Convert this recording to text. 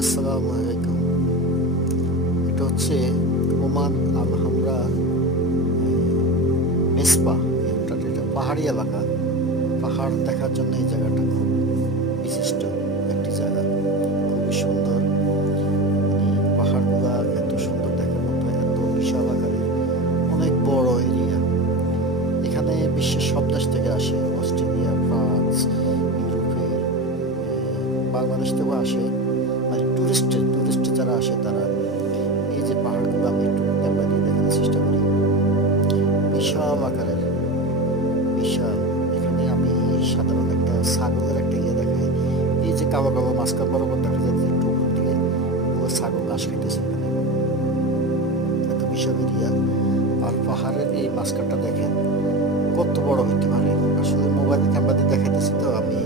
আসসালামু আলাইকুম। এটা হচ্ছে ওমান আল হামরা মেসপা। এটা পাহাড়ি এলাকা। পাহাড় দেখার জন্য এই জায়গাটা খুব বিশিষ্ট একটি জায়গা। খুবই সুন্দর। পাহাড়গুলা এত সুন্দর দেখার মতো, এত বিশাল আকারের, অনেক বড় এরিয়া। এখানে বিশ্বের সব দেশ থেকে আসে, অস্ট্রেলিয়া, ফ্রান্স, ইউরোপের, বাংলাদেশ থেকেও আসে। মানে টুরিস্ট যারা আসে তারা এই যে পাহাড়গুলো, আমি একটু ক্যামেরা দিয়ে দেখানোর চেষ্টা করি। বিশাল আকারের, বিশাল। এখানে আমি সাধারণ একটা ছাগলের একটা ইয়ে দেখাই। এই যে কাবা কাবা মাঝখান বরাবর দেখা যায় যে একটু উপর দিকে ওগুলো ছাগল ঘাস খাইতেছে এখানে। এত বিশাল এরিয়া। আর পাহাড়ের এই মাঝখানটা দেখেন কত বড় হইতে পারে। আসলে মোবাইলে ক্যামেরা দিয়ে দেখাইতেছি তো আমি